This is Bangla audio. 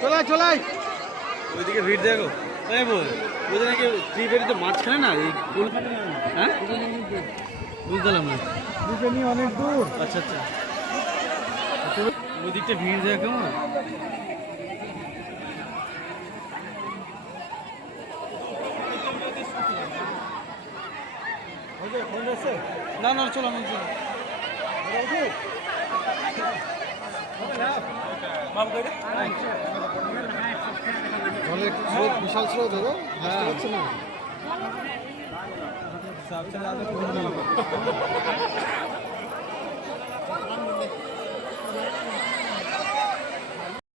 চলাই চলাই ওইদিকে ভিড় দেখো তাই বল ওই নাকি ত্রিবেণী তো মাঝখানে না এই হ্যাঁ বুঝলাম না দুজনই অনেক দূর। আচ্ছা আচ্ছা ওই দিকটা ভিড় দেখো কেমন না না চলো আমি চলো জলের স্রোত বিশাল স্রোত হবে হ্যাঁ হচ্ছে না